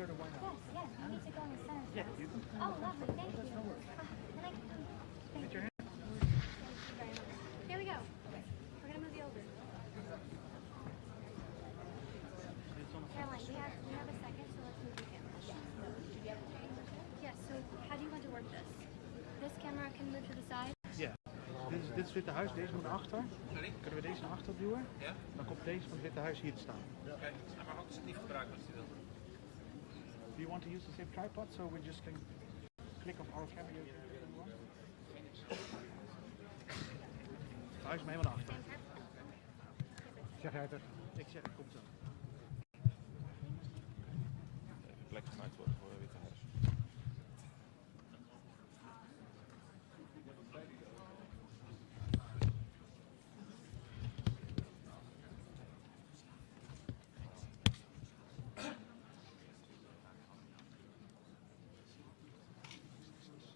you're the one. Yes, yes, you need to go in the center. Yeah, you can. Oh, lovely, thank you. No worries. Can I thank Get your hand. you very much. Here we go. We're gonna move you over. Caroline, we have a second, so let's move the camera. Yes, so how do you want to work this? This camera can move to the side? Ja. Dit is het Witte Huis, deze moet naar achter. Kunnen we deze naar achter duwen? Ja? Dan komt deze van het Witte Huis hier te staan. Oké, maar ook is het niet gebruikt als je wil. Do you want to use the same tripod so we just can click off our camera? Huis maar helemaal naar achter. Zeg jij het er? Ik zeg het, komt zo. Even plek gemaakt worden voor Witte Huis.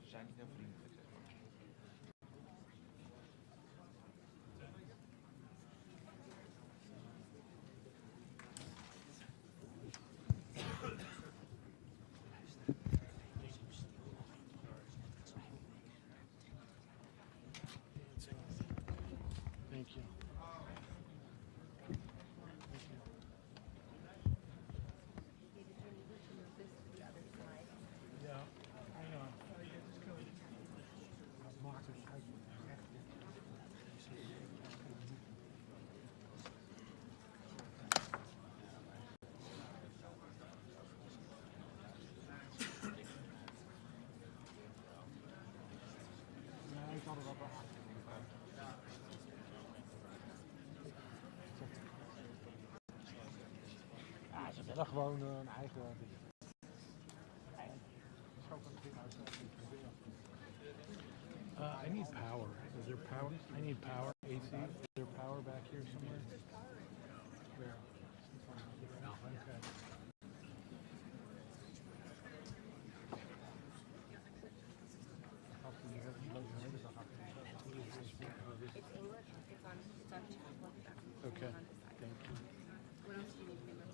Ze zijn niet heel vriendelijk, zeg maar. Thank you. Ja, maakt het uit. Ja, ik had er wel bij. Ja, ze willen gewoon een eigen ding. I need power. Is there power? I need power. AC. Is there power back here somewhere? Where? No, okay. Okay. Thank you. What else do you need to do?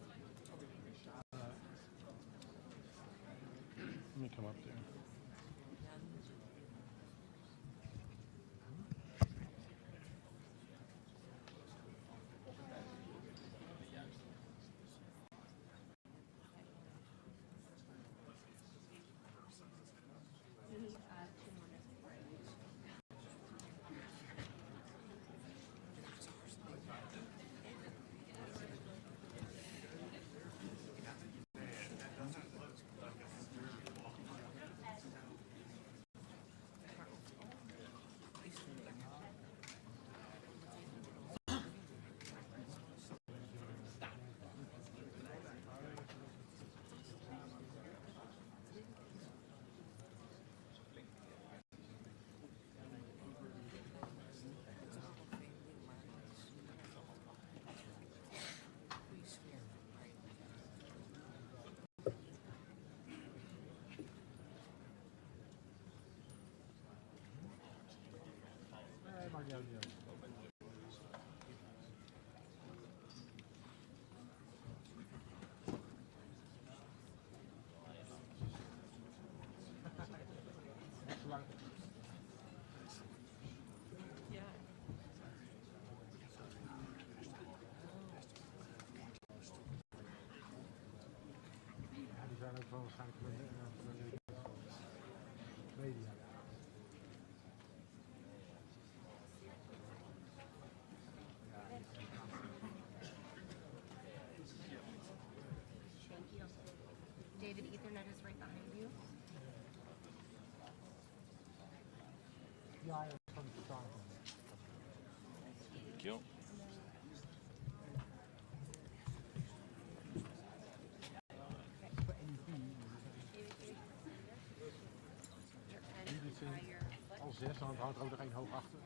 Let me come up there. Waarschijnlijk van de media. Thank you. David, Ethernet is right behind you. Ja, dat kan ik verstaan. Thank you. Al 6, dan hangt er ook nog één hoog achter.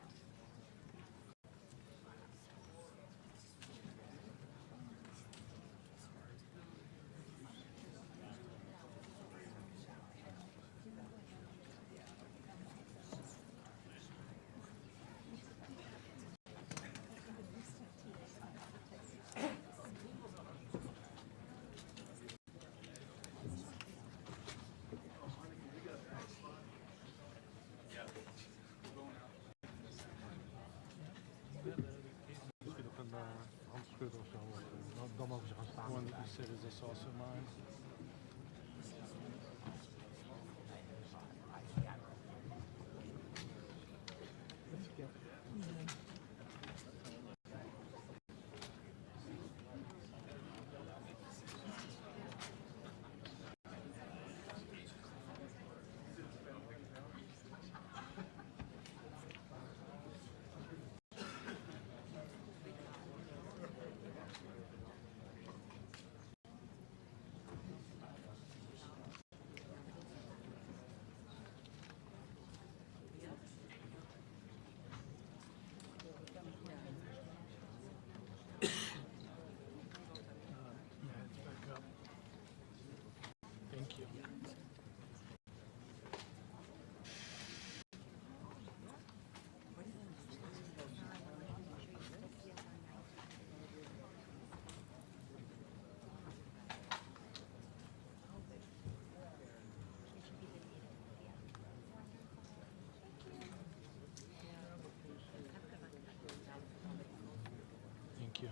also mine. Let's get back up. Thank you. Thank you.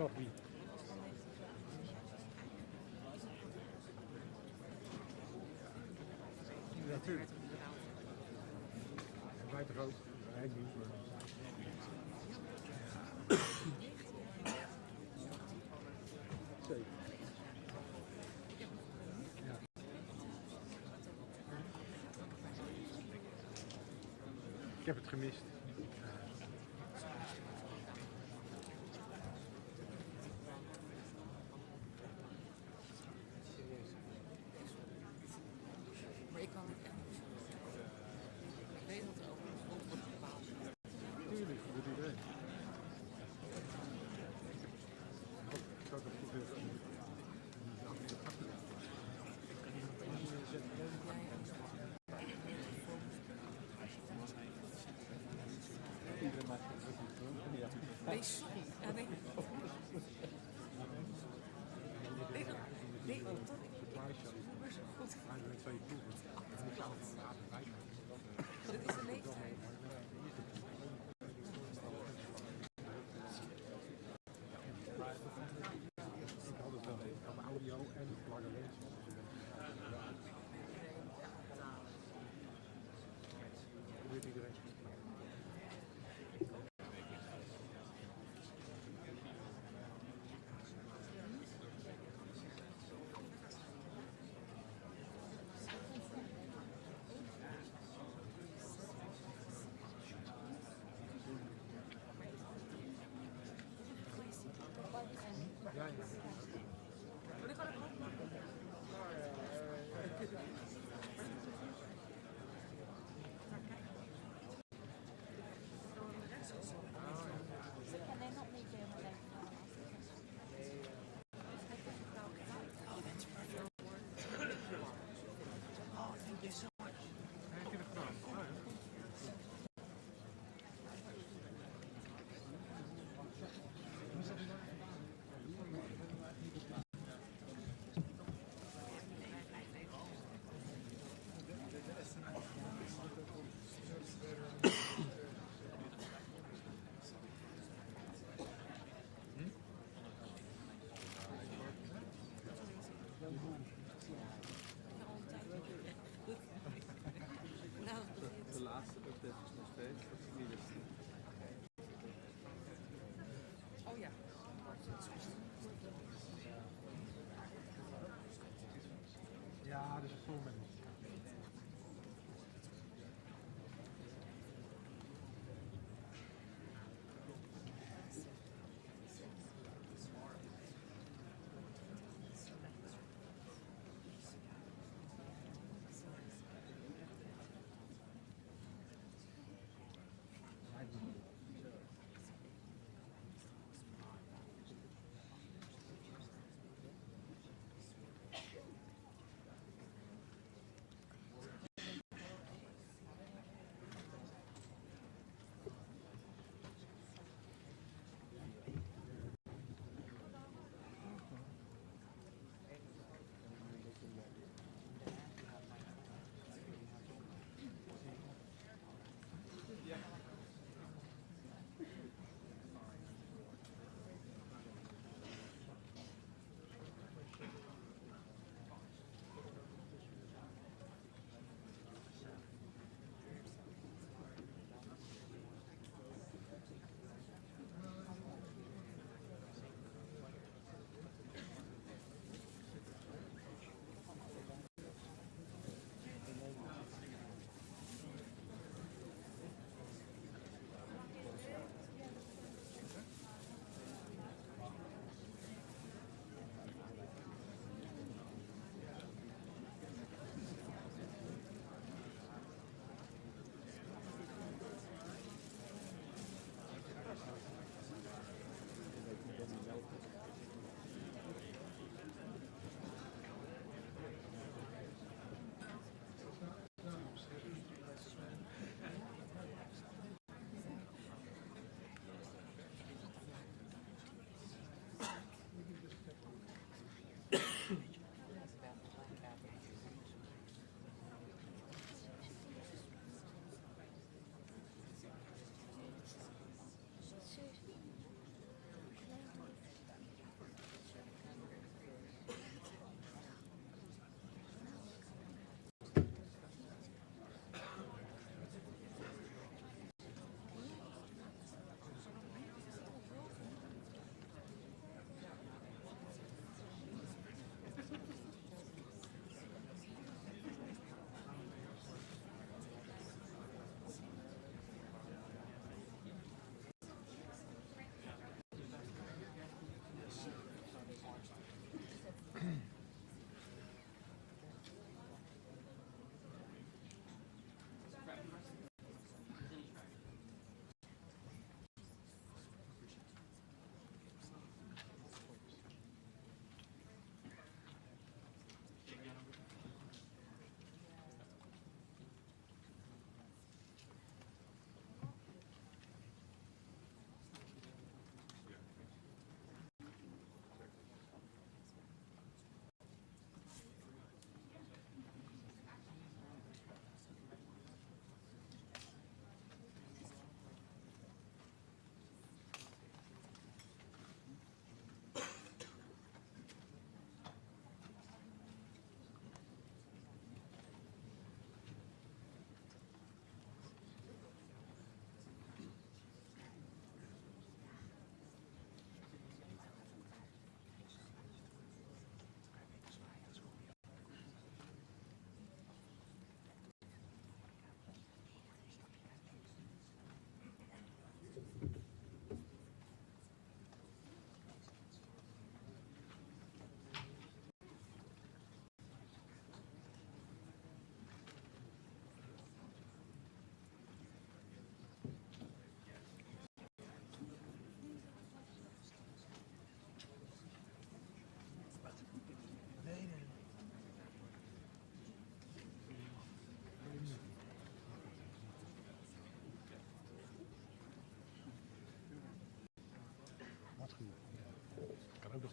Copy. Natuurlijk. Wij toch ook? Wij niet. Zeker. Ja. Ik heb het gemist. Maar ik kan het echt niet. Ik weet dat er ook een grond wordt bepaald. Tuurlijk, dat doet iedereen. Ik zou dat goed willen. Nee, sorry. Ja, nee. Nee, dat ik. Maar zo goed. Dit is de leeftijd. Ik had het wel. Ik had audio en lange lens. Dat weet iedereen.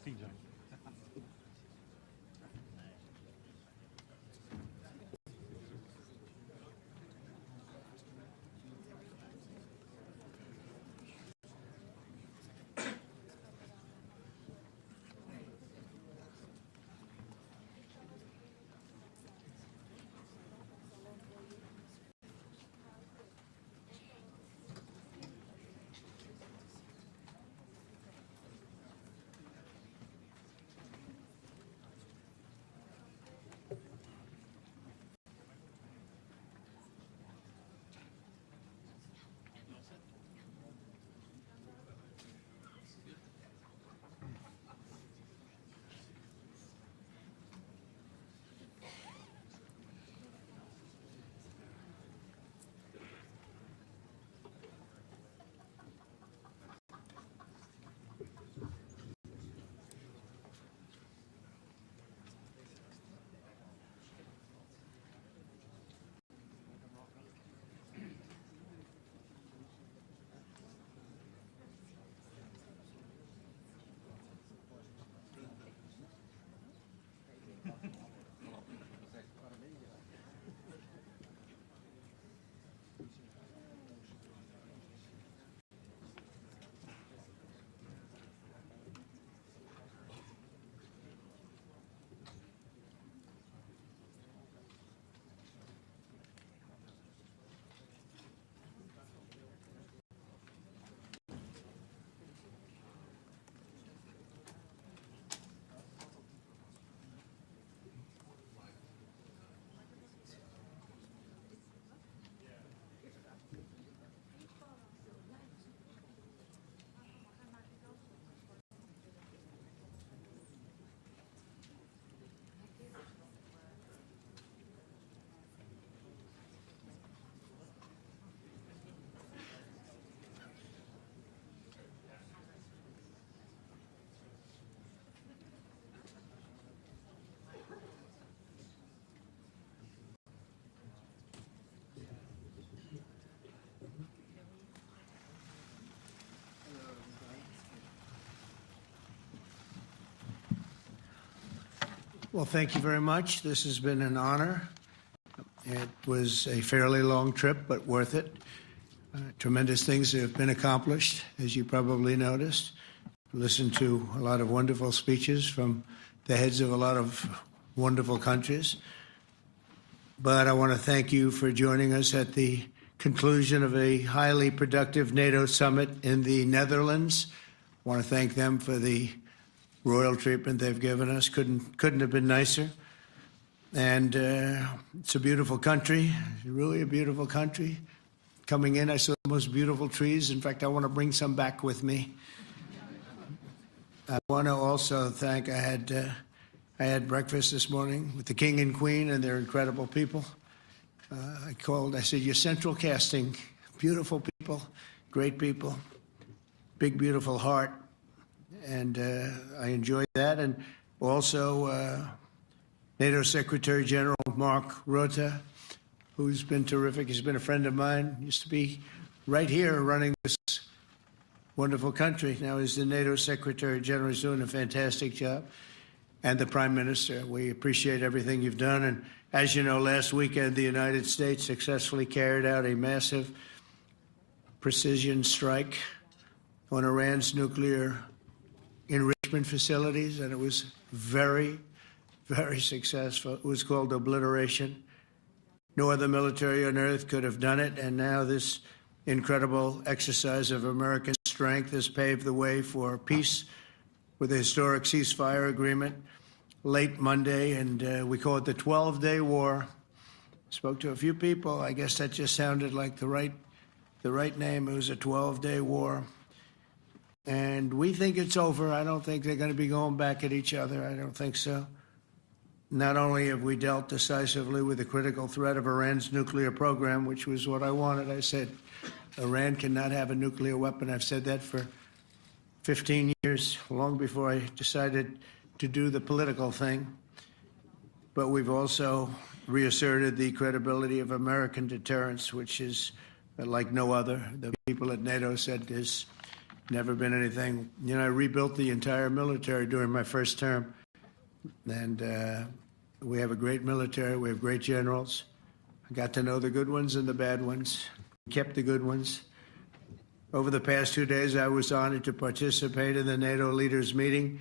See, John. Well, thank you very much. This has been an honor. It was a fairly long trip, but worth it. Tremendous things have been accomplished, as you probably noticed. Listened to a lot of wonderful speeches from the heads of a lot of wonderful countries. But I want to thank you for joining us at the conclusion of a highly productive NATO summit in the Netherlands. I want to thank them for the royal treatment they've given us. Couldn't have been nicer. And it's a beautiful country, really a beautiful country. Coming in, I saw the most beautiful trees. In fact, I want to bring some back with me. I want to also thank, I had breakfast this morning with the King and Queen, and they're incredible people. I said, you're central casting, beautiful people, great people, big, beautiful heart. And I enjoyed that. And also NATO Secretary General Mark Rutte, who's been terrific. He's been a friend of mine, used to be right here running this wonderful country. Now he's the NATO Secretary General. He's doing a fantastic job. And the Prime Minister, we appreciate everything you've done. And as you know, last weekend, the United States successfully carried out a massive precision strike on Iran's nuclear enrichment facilities, and it was very, very successful. It was called obliteration. No other military on earth could have done it, and now this incredible exercise of American strength has paved the way for peace with a historic ceasefire agreement late Monday, and we call it the 12-day war. Spoke to a few people. I guess that just sounded like the right name. It was a 12-day war. And we think it's over. I don't think they're going to be going back at each other. I don't think so. Not only have we dealt decisively with the critical threat of Iran's nuclear program, which was what I wanted. I said, Iran cannot have a nuclear weapon. I've said that for 15 years, long before I decided to do the political thing. But we've also reasserted the credibility of American deterrence, which is like no other. The people at NATO said Never been anything. You know, I rebuilt the entire military during my first term. And we have a great military. We have great generals. I got to know the good ones and the bad ones. Kept the good ones. Over the past 2 days, I was honored to participate in the NATO leaders meeting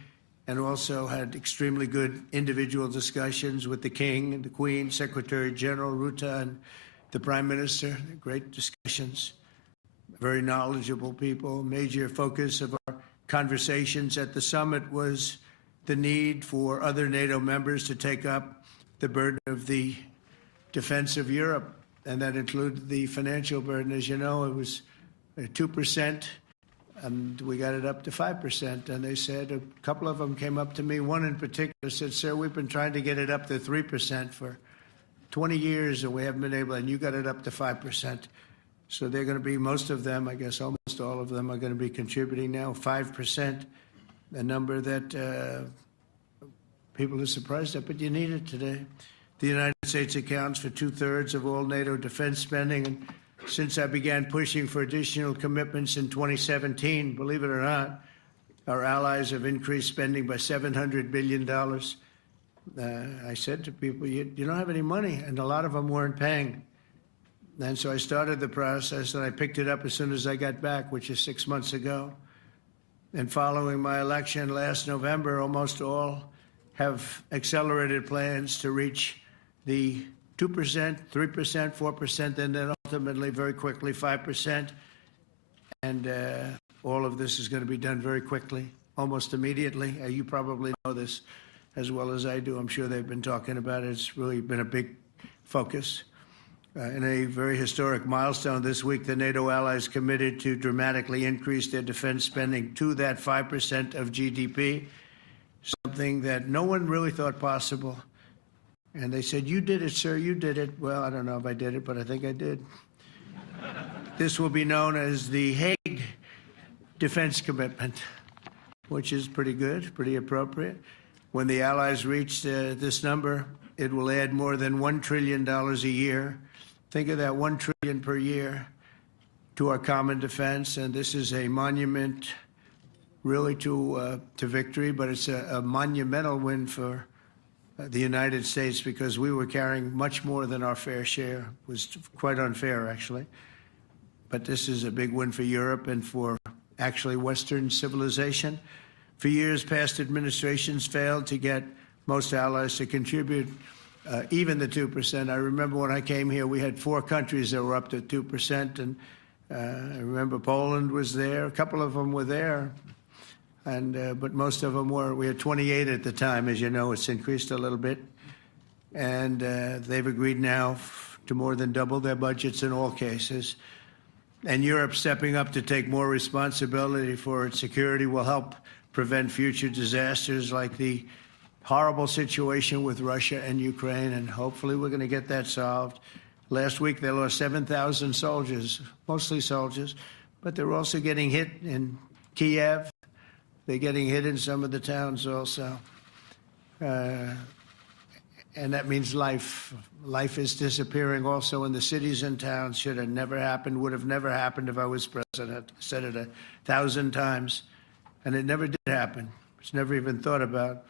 and also had extremely good individual discussions with the King and the Queen, Secretary General Rutte, and the Prime Minister. Great discussions. Very knowledgeable people. Major focus of our conversations at the summit was the need for other NATO members to take up the burden of the defense of Europe, and that included the financial burden. As you know, it was 2%, and we got it up to 5%. And they said, a couple of them came up to me, one in particular said, "Sir, we've been trying to get it up to 3% for 20 years, and we haven't been able, and you got it up to 5%. So they're going to be, most of them, I guess almost all of them, are going to be contributing now, 5%, a number that people are surprised at, but you need it today. The United States accounts for 2/3 of all NATO defense spending, and since I began pushing for additional commitments in 2017, believe it or not, our allies have increased spending by $700 billion. I said to people, you don't have any money, and a lot of them weren't paying. And so I started the process, and I picked it up as soon as I got back, which is 6 months ago. And following my election last November, almost all have accelerated plans to reach the 2%, 3%, 4%, and then ultimately, very quickly, 5%. And all of this is going to be done very quickly, almost immediately. You probably know this as well as I do. I'm sure they've been talking about it. It's really been a big focus. In a very historic milestone this week, the NATO allies committed to dramatically increase their defense spending to that 5% of GDP, something that no one really thought possible. And they said, "You did it, sir, you did it." Well, I don't know if I did it, but I think I did. This will be known as the Hague Defense Commitment, which is pretty good, pretty appropriate. When the allies reach this number, it will add more than $1 trillion a year. Think of that, $1 trillion per year to our common defense, and this is a monument really to victory, but it's a monumental win for the United States because we were carrying much more than our fair share. It was quite unfair, actually. But this is a big win for Europe and for actually Western civilization. For years, past administrations failed to get most allies to contribute even the 2%. I remember when I came here, we had 4 countries that were up to 2%, and I remember Poland was there. A couple of them were there, and but most of them were. We had 28 at the time. As you know, it's increased a little bit, and they've agreed now to more than double their budgets in all cases. And Europe stepping up to take more responsibility for its security will help prevent future disasters like the horrible situation with Russia and Ukraine, and hopefully we're going to get that solved. Last week they lost 7,000 soldiers, mostly soldiers, but they're also getting hit in Kiev. They're getting hit in some of the towns also. And that means life. Life is disappearing also in the cities and towns. Should have never happened, would have never happened if I was president. I said it 1,000 times, and it never did happen. It's never even thought about.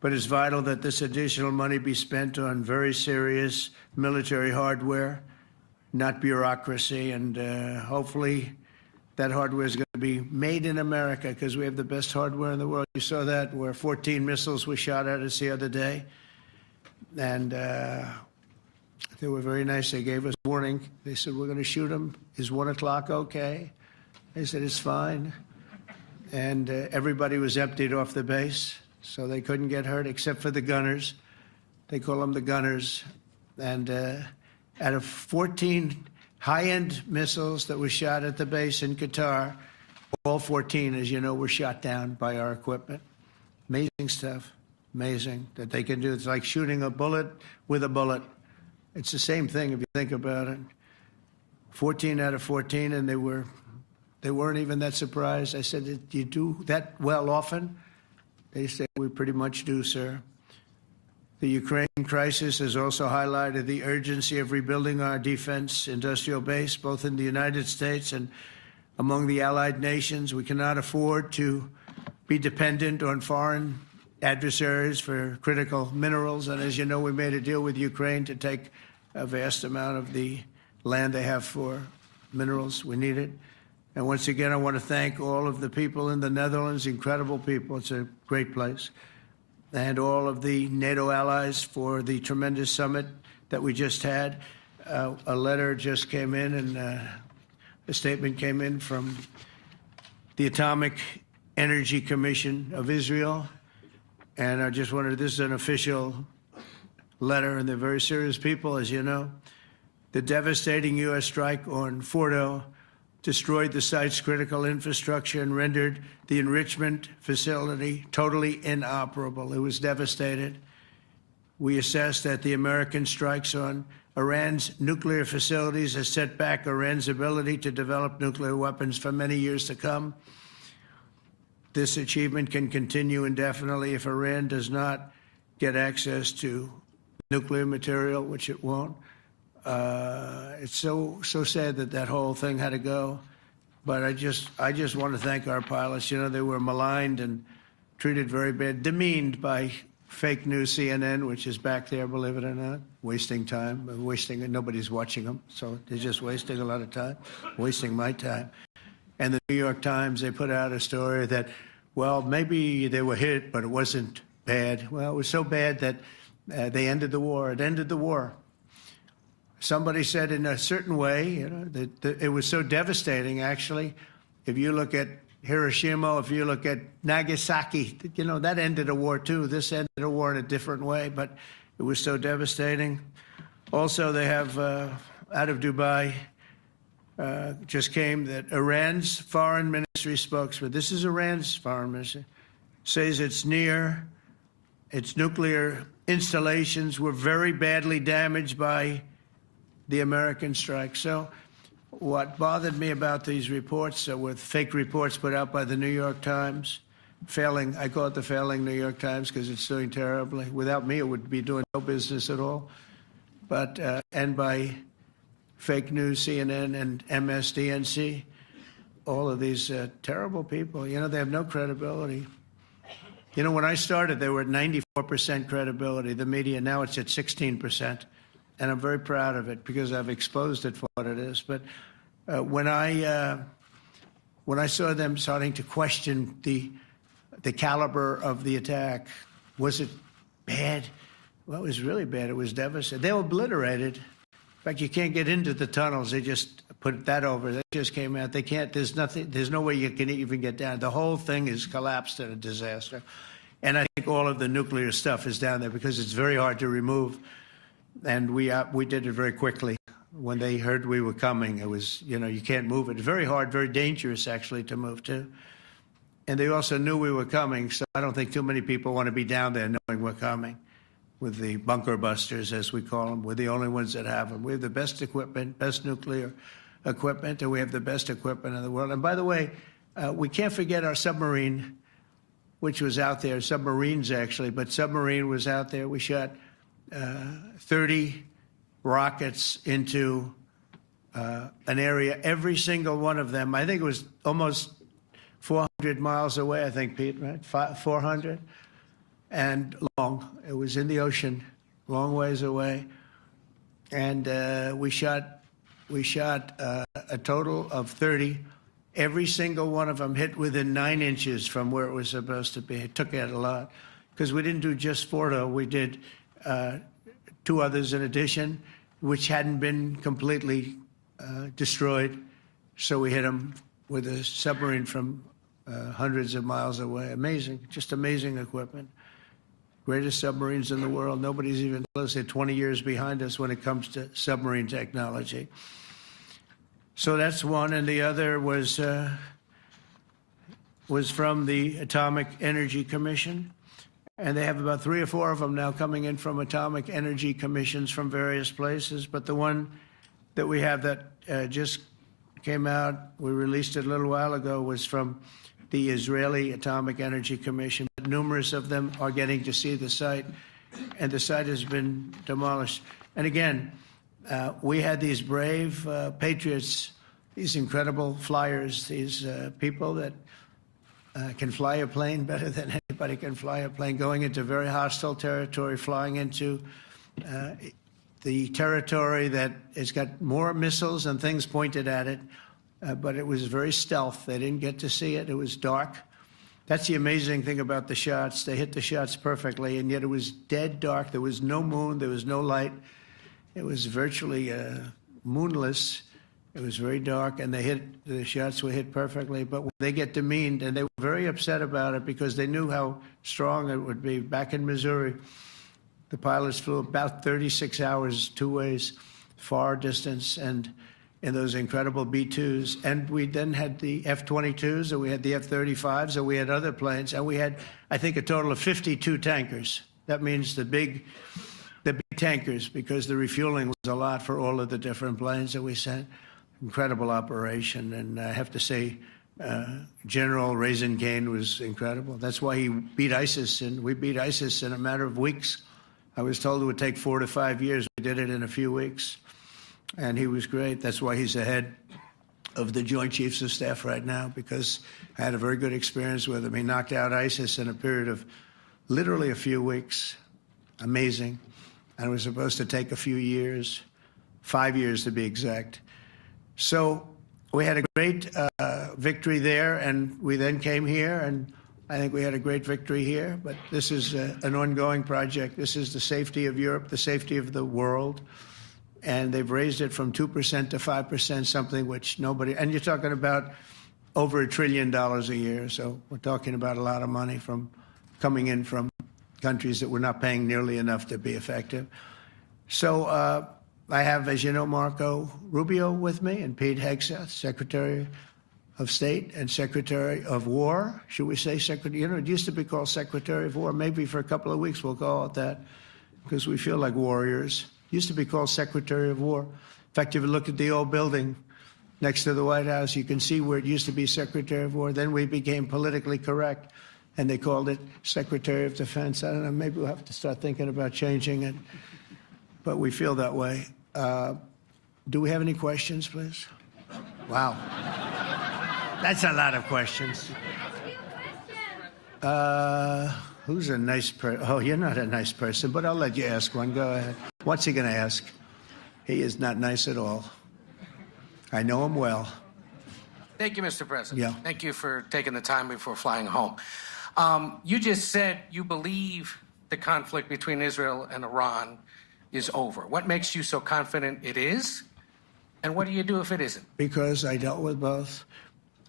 But it's vital that this additional money be spent on very serious military hardware, not bureaucracy, and hopefully that hardware is going to be made in America because we have the best hardware in the world. You saw that where 14 missiles were shot at us the other day, and they were very nice. They gave us warning. They said, "We're going to shoot them. Is 1 o'clock okay?" They said, "It's fine." And everybody was emptied off the base, so they couldn't get hurt except for the gunners. They call them the gunners. And out of 14 high-end missiles that were shot at the base in Qatar, all 14, as you know, were shot down by our equipment. Amazing stuff. Amazing that they can do. It's like shooting a bullet with a bullet. It's the same thing if you think about it. 14 out of 14, and they weren't even that surprised. I said, "Do you do that well often?" They said, "We pretty much do, sir." The Ukraine crisis has also highlighted the urgency of rebuilding our defense industrial base, both in the United States and among the allied nations. We cannot afford to be dependent on foreign adversaries for critical minerals. And as you know, we made a deal with Ukraine to take a vast amount of the land they have for minerals. We need it. And once again, I want to thank all of the people in the Netherlands, incredible people. It's a great place. And all of the NATO allies for the tremendous summit that we just had. A letter just came in, and a statement came in from the Atomic Energy Commission of Israel. And I just wanted, this is an official letter, and they're very serious people, as you know. The devastating U.S. strike on Fordo destroyed the site's critical infrastructure and rendered the enrichment facility totally inoperable. It was devastated. We assess that the American strikes on Iran's nuclear facilities has set back Iran's ability to develop nuclear weapons for many years to come. This achievement can continue indefinitely if Iran does not get access to nuclear material, which it won't. It's so sad that that whole thing had to go. But I just want to thank our pilots. You know, they were maligned and treated very bad, demeaned by fake news CNN, which is back there, believe it or not, wasting time, nobody's watching them, so they're just wasting a lot of time, wasting my time. And the New York Times, they put out a story that, well, maybe they were hit, but it wasn't bad. Well, it was so bad that they ended the war. It ended the war. Somebody said in a certain way, you know, that it was so devastating, actually. If you look at Hiroshima, if you look at Nagasaki, you know, that ended a war too. This ended a war in a different way, but it was so devastating. Also, they have, out of Dubai, just came that Iran's foreign ministry spokesman, this is Iran's foreign ministry, says its nuclear installations were very badly damaged by the American strike. So what bothered me about these reports with fake reports put out by the New York Times, failing, I call it the failing New York Times because it's doing terribly. Without me, it would be doing no business at all. But, and by fake news, CNN and MSDNC, all of these terrible people, you know, they have no credibility. You know, when I started, they were at 94% credibility, the media. Now it's at 16%. And I'm very proud of it because I've exposed it for what it is. But when I saw them starting to question the caliber of the attack, was it bad? Well, it was really bad. It was devastating. They were obliterated. In fact, you can't get into the tunnels. They just put that over. They just came out. They can't. There's nothing. There's no way you can even get down. The whole thing is collapsed in a disaster. And I think all of the nuclear stuff is down there because it's very hard to remove. And we did it very quickly. When they heard we were coming, it was, you know, you can't move it. It's very hard, very dangerous, actually, to move to. And they also knew we were coming, so I don't think too many people want to be down there knowing we're coming with the bunker busters, as we call them. We're the only ones that have them. We have the best equipment, best nuclear equipment, and we have the best equipment in the world. And by the way, we can't forget our submarine, which was out there, submarines actually, but submarine was out there. We shot 30 rockets into an area, every single one of them. I think it was almost 400 miles away, I think, Pete, right? 400? And long. It was in the ocean, long ways away. And we shot a total of 30. Every single one of them hit within 9 inches from where it was supposed to be. It took out a lot because we didn't do just Fordo. We did 2 others in addition, which hadn't been completely destroyed. So we hit them with a submarine from hundreds of miles away. Amazing, just amazing equipment. Greatest submarines in the world. Nobody's even close. They're 20 years behind us when it comes to submarine technology. So that's one, and the other was from the Atomic Energy Commission. And they have about 3 or 4 of them now coming in from atomic energy commissions from various places. But the one that we have that just came out, we released it a little while ago, was from the Israeli Atomic Energy Commission. But numerous of them are getting to see the site, and the site has been demolished. And again, we had these brave patriots, these incredible flyers, these people that can fly a plane better than anybody can fly a plane, going into very hostile territory, flying into the territory that has got more missiles and things pointed at it, but it was very stealth. They didn't get to see it. It was dark. That's the amazing thing about the shots. They hit the shots perfectly, and yet it was dead dark. There was no moon. There was no light. It was virtually moonless. It was very dark, and the shots were hit perfectly. But when they get demeaned, and they were very upset about it because they knew how strong it would be. Back in Missouri, the pilots flew about 36 hours, two ways, far distance, and in those incredible B-2s. And we then had the F-22s, and we had the F-35s, and we had other planes, and we had, I think, a total of 52 tankers. That means the big tankers, because the refueling was a lot for all of the different planes that we sent. Incredible operation, and I have to say, General Raisin Kane was incredible. That's why he beat ISIS, and we beat ISIS in a matter of weeks. I was told it would take 4 to 5 years. We did it in a few weeks, and he was great. That's why he's the head of the Joint Chiefs of Staff right now, because I had a very good experience with him. He knocked out ISIS in a period of literally a few weeks. Amazing. And it was supposed to take a few years, 5 years to be exact. So we had a great victory there, and we then came here, and I think we had a great victory here. But this is an ongoing project. This is the safety of Europe, the safety of the world. And they've raised it from 2% to 5%, something which nobody, and you're talking about over $1 trillion a year. So we're talking about a lot of money coming in from countries that we're not paying nearly enough to be effective. So I have, as you know, Marco Rubio with me, and Pete Hegseth, Secretary of State and Secretary of War. Should we say Secretary? You know, it used to be called Secretary of War. Maybe for a couple of weeks we'll call it that, because we feel like warriors. It used to be called Secretary of War. In fact, if you look at the old building next to the White House, you can see where it used to be Secretary of War. Then we became politically correct, and they called it Secretary of Defense. I don't know, maybe we'll have to start thinking about changing it, but we feel that way. Do we have any questions, please? Wow. That's a lot of questions. Who's a nice person? Oh, you're not a nice person, but I'll let you ask one. Go ahead. What's he going to ask? He is not nice at all. I know him well. Thank you, Mr. President. Yeah. Thank you for taking the time before flying home. You just said you believe the conflict between Israel and Iran is over. What makes you so confident it is? And what do you do if it isn't? Because I dealt with both,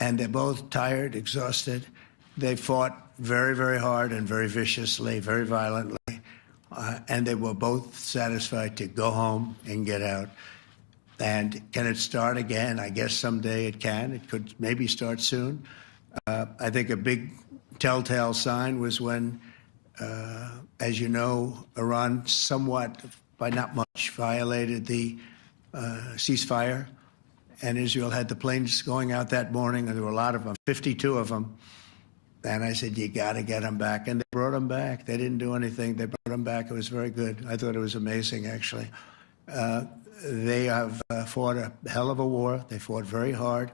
and they're both tired, exhausted. They fought very, very hard and very viciously, very violently, and they were both satisfied to go home and get out. And can it start again? I guess someday it can. It could maybe start soon. I think a big telltale sign was when, as you know, Iran somewhat, by not much, violated the ceasefire, and Israel had the planes going out that morning, and there were a lot of them, 52 of them. And I said, you got to get them back. And they brought them back. They didn't do anything. They brought them back. It was very good. I thought it was amazing, actually. They have fought a hell of a war. They fought very hard.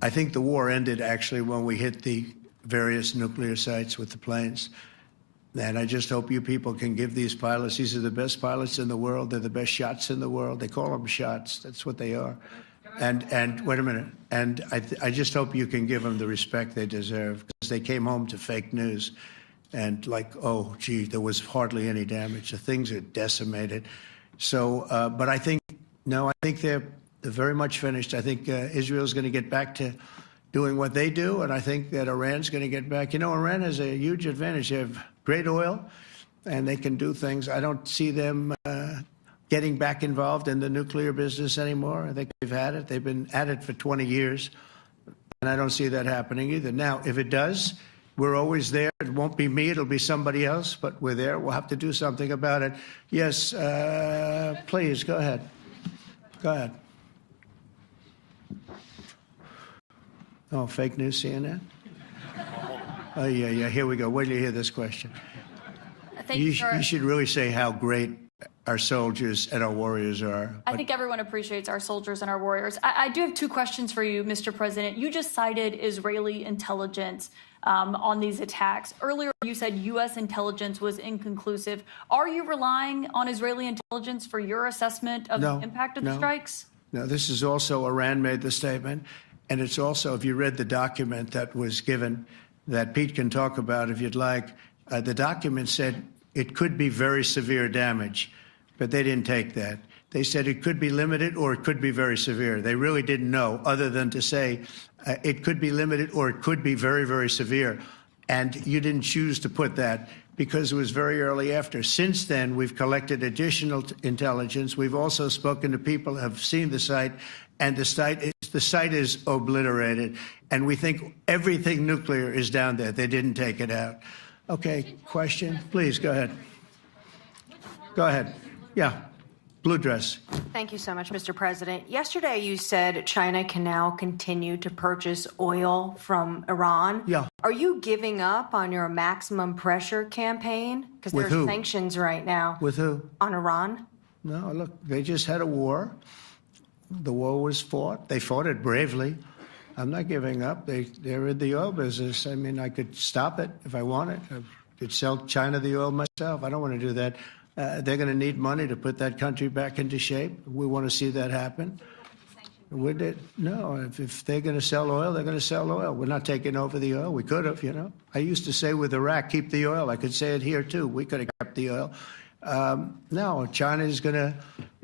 I think the war ended, actually, when we hit the various nuclear sites with the planes. And I just hope you people can give these pilots, these are the best pilots in the world. They're the best shots in the world. They call them shots. That's what they are. And wait a minute. And I just hope you can give them the respect they deserve, because they came home to fake news. And like, oh, gee, there was hardly any damage. The things are decimated. So, but I think, no, I think they're very much finished. I think Israel's going to get back to doing what they do, and I think that Iran's going to get back. You know, Iran has a huge advantage. They have great oil, and they can do things. I don't see them getting back involved in the nuclear business anymore. I think they've had it. They've been at it for 20 years, and I don't see that happening either. Now, if it does, we're always there. It won't be me. It'll be somebody else, but we're there. We'll have to do something about it. Yes, please, go ahead. Go ahead. Oh, fake news, CNN? Oh, yeah, here we go. Wait till you hear this question. Thank you, You should really say how great our soldiers and our warriors are. I think everyone appreciates our soldiers and our warriors. I do have two questions for you, Mr. President. You just cited Israeli intelligence on these attacks. Earlier, you said U.S. intelligence was inconclusive. Are you relying on Israeli intelligence for your assessment of the impact of the strikes? No, this is also Iran made the statement. And it's also, if you read the document that was given, that Pete can talk about if you'd like, the document said it could be very severe damage, but they didn't take that. They said it could be limited or it could be very severe. They really didn't know, other than to say it could be limited or it could be very, very severe. And you didn't choose to put that because it was very early after. Since then, we've collected additional intelligence. We've also spoken to people who have seen the site, and the site is obliterated. And we think everything nuclear is down there. They didn't take it out. Okay, question? Please, go ahead. Go ahead. Yeah, blue dress. Thank you so much, Mr. President. Yesterday, you said China can now continue to purchase oil from Iran. Yeah. Are you giving up on your maximum pressure campaign? Because there are sanctions right now. With who? On Iran. No, look, they just had a war. The war was fought. They fought it bravely. I'm not giving up. They're in the oil business. I mean, I could stop it if I wanted. I could sell China the oil myself. I don't want to do that. They're going to need money to put that country back into shape. We want to see that happen. No, if they're going to sell oil, they're going to sell oil. We're not taking over the oil. We could have, you know. I used to say with Iraq, keep the oil. I could say it here, too. We could have kept the oil. No, China is going to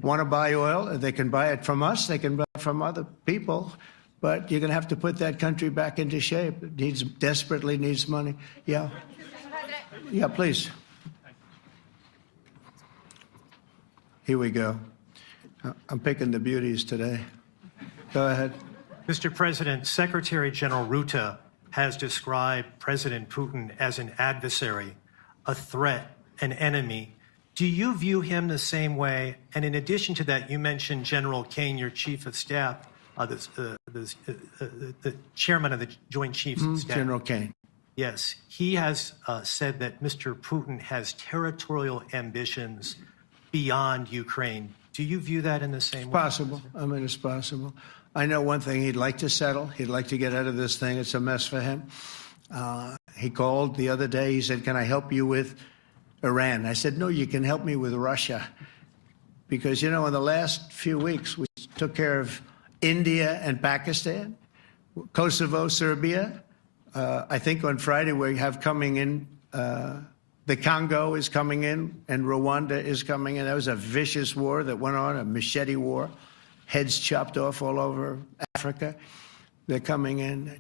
want to buy oil. They can buy it from us. They can buy it from other people. But you're going to have to put that country back into shape. It desperately needs money. Yeah. Yeah, please. Here we go. I'm picking the beauties today. Go ahead. Mr. President, Secretary General Rutte has described President Putin as an adversary, a threat, an enemy. Do you view him the same way? And in addition to that, you mentioned General Kane, your chief of staff, the chairman of the Joint Chiefs of Staff. General Kane. Yes. He has said that Mr. Putin has territorial ambitions beyond Ukraine. Do you view that in the same way? It's possible. I mean, it's possible. I know one thing. He'd like to settle. He'd like to get out of this thing. It's a mess for him. He called the other day. He said, can I help you with Iran? I said, no, you can help me with Russia. Because, you know, in the last few weeks, we took care of India and Pakistan, Kosovo, Serbia. I think on Friday we have coming in, the Congo is coming in, and Rwanda is coming in. That was a vicious war that went on, a machete war, heads chopped off all over Africa. They're coming in.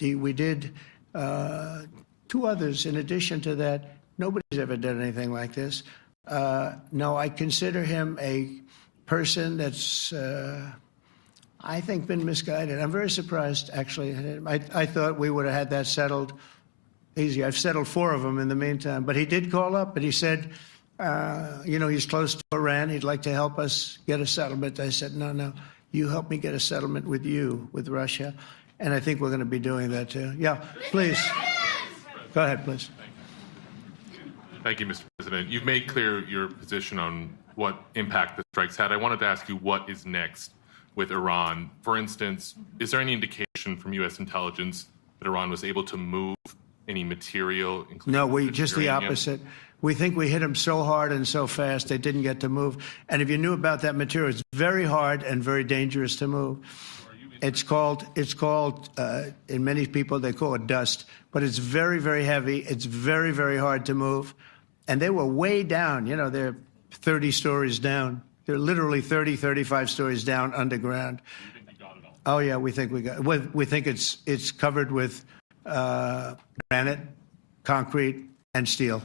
We did two others in addition to that. Nobody's ever done anything like this. No, I consider him a person that's, I think, been misguided. I'm very surprised, actually. I thought we would have had that settled easy. I've settled 4 of them in the meantime. But he did call up, and he said, you know, he's close to Iran. He'd like to help us get a settlement. I said, no, you help me get a settlement with you, with Russia. And I think we're going to be doing that, too. Yeah, please. Go ahead, please. Thank you, Mr. President. You've made clear your position on what impact the strikes had. I wanted to ask you what is next with Iran. For instance, is there any indication from U.S. intelligence that Iran was able to move any material? No, just the opposite. We think we hit them so hard and so fast they didn't get to move. And if you knew about that material, it's very hard and very dangerous to move. It's called, in many people, they call it dust. But it's very, very heavy. It's very, very hard to move. And they were way down. You know, they're 30 stories down. They're literally 30, 35 stories down underground. You think you got it all? Oh, yeah, we think we got it. We think it's covered with granite, concrete, and steel.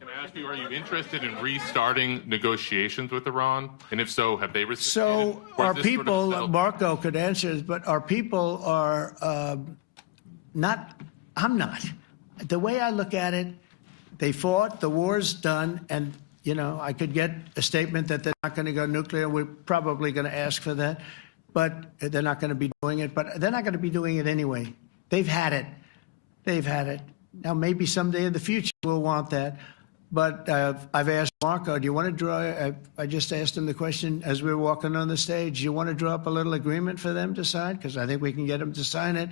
Can I ask you, are you interested in restarting negotiations with Iran? And if so, have they reciprocated? So our people, Marco could answer this, but our people are not, I'm not. The way I look at it, they fought, the war's done, and, you know, I could get a statement that they're not going to go nuclear. We're probably going to ask for that, but they're not going to be doing it. But they're not going to be doing it anyway. They've had it. They've had it. Now, maybe someday in the future we'll want that. But I've asked Marco, do you want to draw, I just asked him the question as we were walking on the stage, do you want to draw up a little agreement for them to sign? Because I think we can get them to sign it.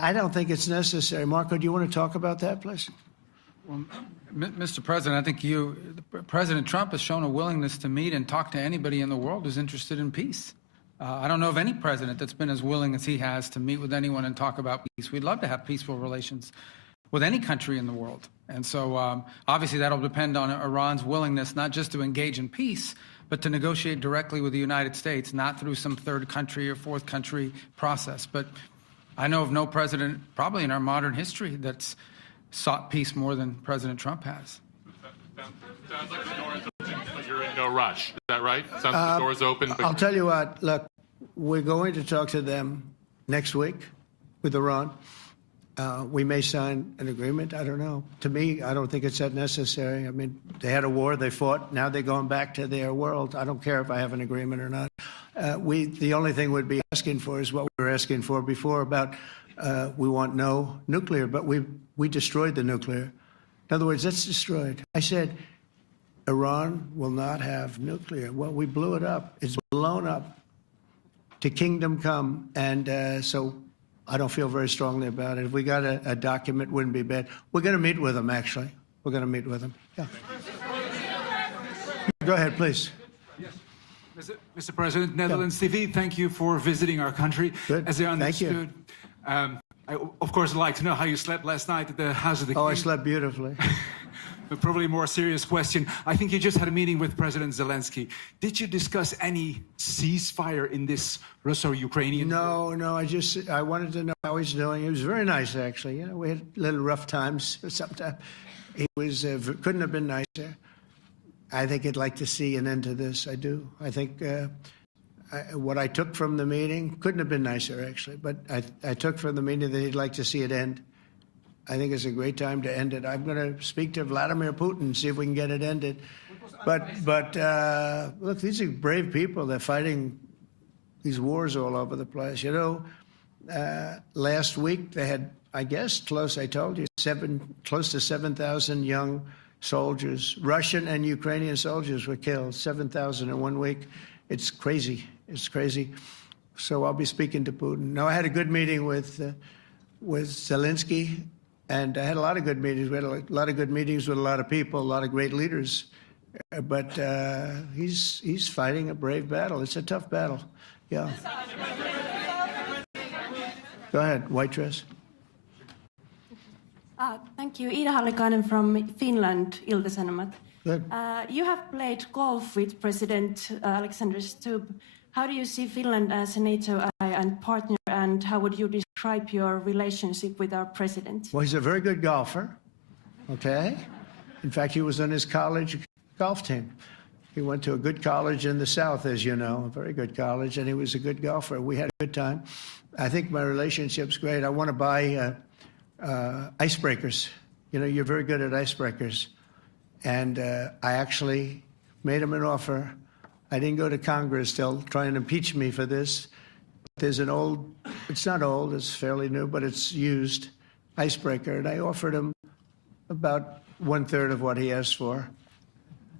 I don't think it's necessary. Marco, do you want to talk about that, please? Well, Mr. President, I think President Trump has shown a willingness to meet and talk to anybody in the world who's interested in peace. I don't know of any president that's been as willing as he has to meet with anyone and talk about peace. We'd love to have peaceful relations with any country in the world. And so obviously that'll depend on Iran's willingness not just to engage in peace, but to negotiate directly with the United States, not through some third country or fourth country process. But I know of no president, probably in our modern history, that's sought peace more than President Trump has. Sounds like the door is open, but you're in no rush. Is that right? Sounds like the door is open. But I'll tell you what, look, we're going to talk to them next week with Iran. We may sign an agreement. I don't know. To me, I don't think it's that necessary. I mean, they had a war, they fought. Now they're going back to their world. I don't care if I have an agreement or not. The only thing we'd be asking for is what we were asking for before about we want no nuclear, but we destroyed the nuclear. In other words, that's destroyed. I said, Iran will not have nuclear. Well, we blew it up. It's blown up to kingdom come. And so I don't feel very strongly about it. If we got a document, wouldn't be bad. We're going to meet with them, actually. We're going to meet with them. Yeah. Go ahead, please. Yes. Mr. President, Netherlands TV, thank you for visiting our country. Good. As I Thank understood, I, of course, would like to know how you slept last night at the House of the King. Oh, I slept beautifully. But probably a more serious question. I think you just had a meeting with President Zelensky. Did you discuss any ceasefire in this Russo-Ukrainian? No. I wanted to know how he's doing. He was very nice, actually. You know, we had little rough times sometimes. He was couldn't have been nicer. I think he'd like to see an end to this. I do. I think what I took from the meeting couldn't have been nicer, actually. But I took from the meeting that he'd like to see it end. I think it's a great time to end it. I'm going to speak to Vladimir Putin and see if we can get it ended. But look, these are brave people. They're fighting these wars all over the place. You know, last week they had, I guess, close to 7,000 young soldiers, Russian and Ukrainian soldiers were killed, 7,000 in 1 week. It's crazy. It's crazy. So I'll be speaking to Putin. No, I had a good meeting with Zelensky. And I had a lot of good meetings. We had a lot of good meetings with a lot of people, a lot of great leaders. But he's fighting a brave battle. It's a tough battle. Yeah. Go ahead, white dress. Thank you. Ida Hallikainen from Finland, Ilta-Sanomat. Good. You have played golf with President Alexander Stubb. How do you see Finland as a NATO ally and partner, and how would you describe your relationship with our president? Well, he's a very good golfer, okay? In fact, he was on his college golf team. He went to a good college in the South, as you know, a very good college, and he was a good golfer. We had a good time. I think my relationship's great. I want to buy icebreakers. You know, you're very good at icebreakers. And I actually made him an offer. I didn't go to Congress. They'll try and impeach me for this. There's an old, it's not old, it's fairly new, but it's used icebreaker. And I offered him about 1/3 of what he asked for.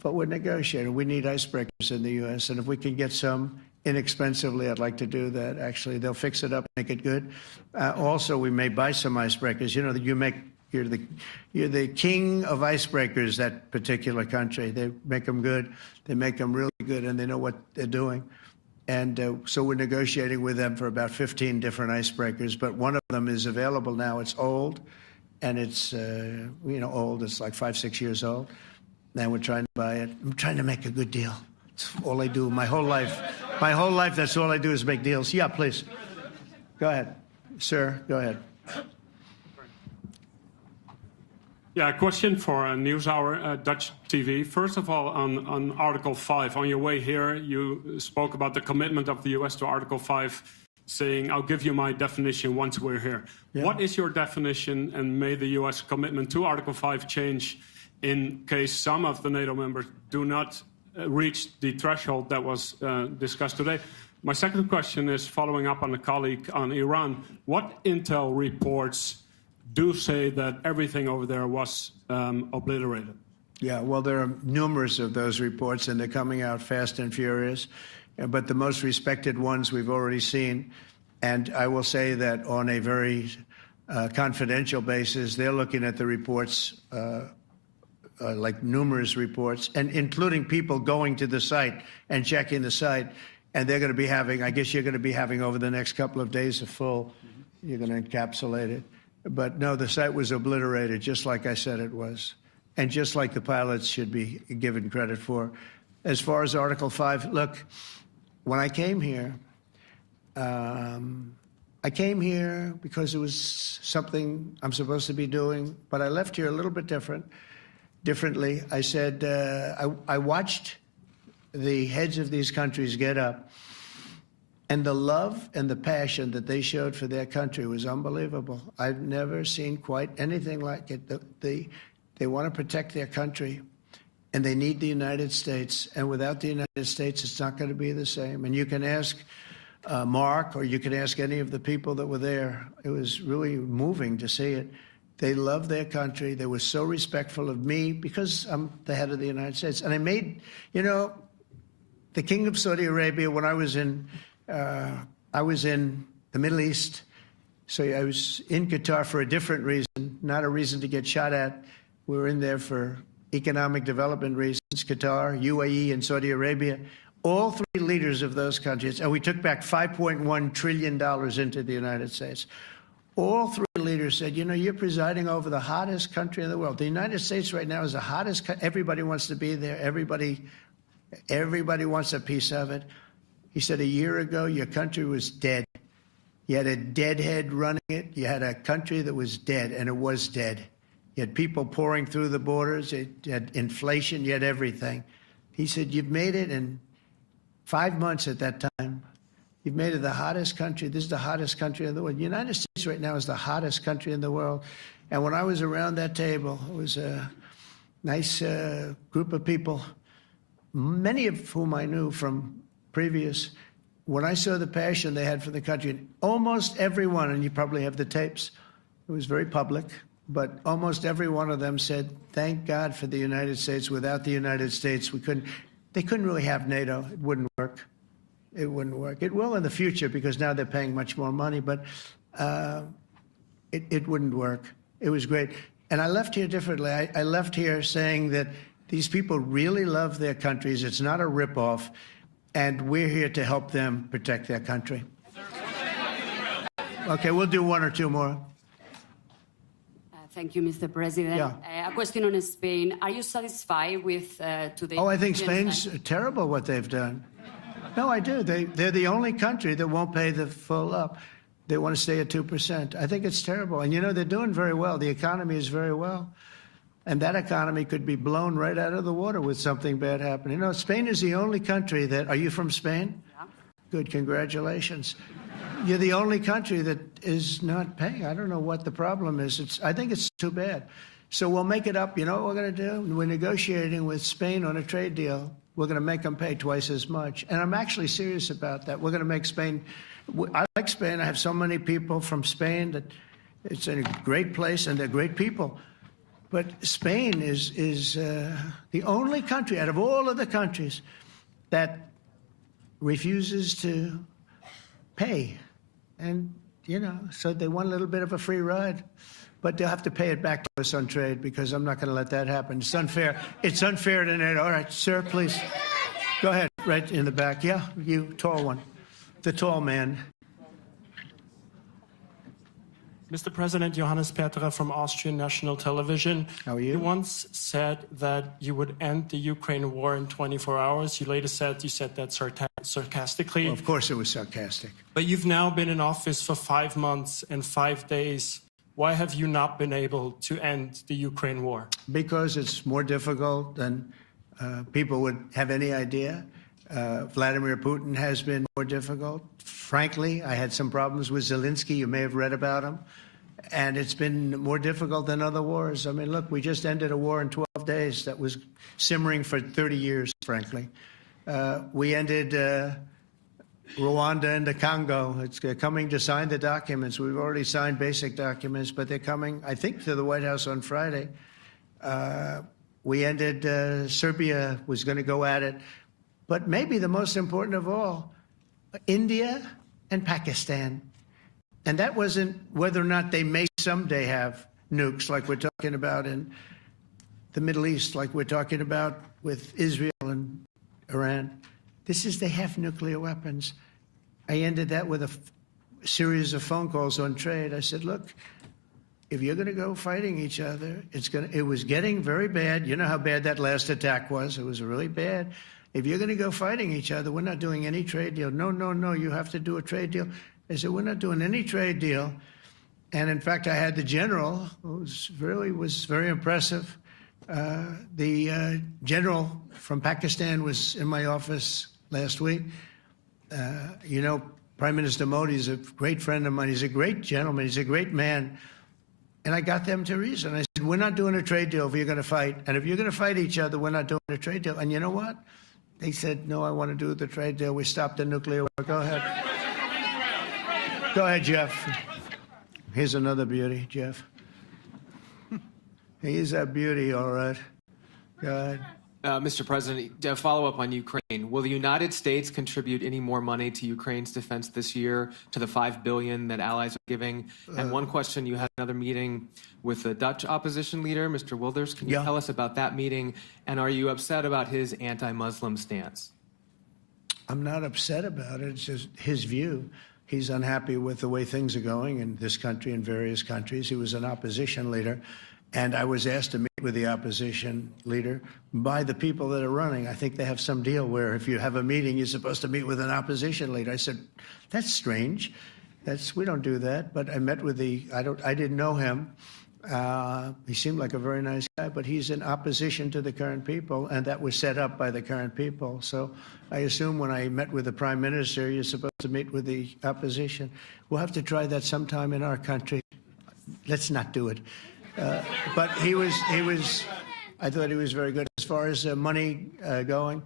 But we're negotiating. We need icebreakers in the U.S. And if we can get some inexpensively, I'd like to do that. Actually, they'll fix it up, make it good. Also, we may buy some icebreakers. You know, you're the king of icebreakers, that particular country. They make them good. They make them really good, and they know what they're doing. And so we're negotiating with them for about 15 different icebreakers, but one of them is available now. It's old, and it's, old. It's like 5-6 years old. And we're trying to buy it. I'm trying to make a good deal. It's all I do my whole life. My whole life, that's all I do is make deals. Yeah, please. Go ahead. Sir, go ahead. Yeah, a question for NewsHour, Dutch TV. First of all, on Article 5, on your way here, you spoke about the commitment of the U.S. to Article 5, saying, I'll give you my definition once we're here. Yeah. What is your definition, and may the U.S. commitment to Article 5 change in case some of the NATO members do not reach the threshold that was discussed today? My second question is following up on a colleague on Iran. What intel reports do say that everything over there was obliterated. Yeah, well, there are numerous of those reports, and they're coming out fast and furious. But the most respected ones we've already seen. And I will say that on a very confidential basis, they're looking at the reports, like numerous reports, and including people going to the site and checking the site. And they're going to be having, I guess you're going to be having over the next couple of days a full, you're going to encapsulate it. But no, the site was obliterated, just like I said it was. And just like the pilots should be given credit for. As far as Article 5, look, when I came here because it was something I'm supposed to be doing, but I left here a little bit differently. I said, I watched the heads of these countries get up, and the love and the passion that they showed for their country was unbelievable. I've never seen quite anything like it. They want to protect their country, and they need the United States. And without the United States, it's not going to be the same. And you can ask Mark, or you can ask any of the people that were there. It was really moving to see it. They love their country. They were so respectful of me because I'm the head of the United States. And I made, the King of Saudi Arabia, when I was in the Middle East, so I was in Qatar for a different reason, not a reason to get shot at. We were in there for economic development reasons, Qatar, UAE, and Saudi Arabia. All three leaders of those countries, and we took back $5.1 trillion into the United States. All three leaders said, you're presiding over the hottest country in the world. The United States right now is the hottest. Everybody wants to be there. Everybody wants a piece of it. He said, a year ago, your country was dead. You had a deadhead running it. You had a country that was dead, and it was dead. You had people pouring through the borders. You had inflation. You had everything. He said, you've made it in 5 months at that time. You've made it the hottest country. This is the hottest country in the world. The United States right now is the hottest country in the world. And when I was around that table, it was a nice group of people, many of whom I knew from previous. When I saw the passion they had for the country, almost everyone, and you probably have the tapes, it was very public, but almost every one of them said, thank God for the United States. Without the United States, they couldn't really have NATO. It wouldn't work. It wouldn't work. It will in the future because now they're paying much more money, but it wouldn't work. It was great. And I left here differently. I left here saying that these people really love their countries. It's not a ripoff, and we're here to help them protect their country. Okay, we'll do one or two more. Thank you, Mr. President. Yeah. A question on Spain. Are you satisfied with today? Oh, I think Spain's terrible what they've done. No, I do. They're the only country that won't pay the full up. They want to stay at 2%. I think it's terrible. And, they're doing very well. The economy is very well. And that economy could be blown right out of the water with something bad happening. Spain is the only country that... Are you from Spain? Yeah. Good. Congratulations. You're the only country that is not paying. I don't know what the problem is. I think it's too bad. So we'll make it up. You know what we're going to do? We're negotiating with Spain on a trade deal. We're going to make them pay twice as much. And I'm actually serious about that. We're going to make Spain... I like Spain. I have so many people from Spain that it's a great place, and they're great people. But Spain is the only country out of all of the countries that refuses to pay. And, so they want a little bit of a free ride. But they'll have to pay it back to us on trade because I'm not going to let that happen. It's unfair. It's unfair to NATO. All right, sir, please. Go ahead, right in the back. Yeah, you, tall one. The tall man. Mr. President, Johannes Petra from Austrian National Television. How are you? You once said that you would end the Ukraine war in 24 hours. You later said that sarcastically. Well, of course it was sarcastic. But you've now been in office for 5 months and 5 days. Why have you not been able to end the Ukraine war? Because it's more difficult than people would have any idea. Vladimir Putin has been more difficult. Frankly, I had some problems with Zelensky. You may have read about him. And it's been more difficult than other wars. I mean, look, we just ended a war in 12 days that was simmering for 30 years, frankly. We ended Rwanda and the Congo. It's coming to sign the documents. We've already signed basic documents, but they're coming, I think, to the White House on Friday. We ended, Serbia was going to go at it. But maybe the most important of all, India and Pakistan. And that wasn't whether or not they may someday have nukes like we're talking about in the Middle East, like we're talking about with Israel and Iran. This is they have nuclear weapons. I ended that with a series of phone calls on trade. I said, look, if you're going to go fighting each other, it was getting very bad. You know how bad that last attack was. It was really bad. If you're going to go fighting each other, we're not doing any trade deal. No, you have to do a trade deal. I said, we're not doing any trade deal. And in fact, I had the general, who was very impressive. The general from Pakistan was in my office last week. You know, Prime Minister Modi is a great friend of mine. He's a great gentleman. He's a great man. And I got them to reason. I said, we're not doing a trade deal if you're going to fight. And if you're going to fight each other, we're not doing a trade deal. And you know what? They said, no, I want to do the trade deal. We stopped the nuclear war. Go ahead. Go ahead, Jeff. Here's another beauty, Jeff. He's a beauty, all right. Go ahead. Mr. President, to follow up on Ukraine, will the United States contribute any more money to Ukraine's defense this year to the $5 billion that allies are giving? And one question, you had another meeting with the Dutch opposition leader, Mr. Wilders. Can you tell us about that meeting? And are you upset about his anti-Muslim stance? I'm not upset about it. It's just his view. He's unhappy with the way things are going in this country and various countries. He was an opposition leader. And I was asked to meet with the opposition leader by the people that are running. I think they have some deal where if you have a meeting, you're supposed to meet with an opposition leader. I said, that's strange. We don't do that. But I met with I didn't know him. He seemed like a very nice guy, but he's in opposition to the current people, and that was set up by the current people. So I assume when I met with the Prime Minister, you're supposed to meet with the opposition. We'll have to try that sometime in our country. Let's not do it. But I thought he was very good. As far as money going,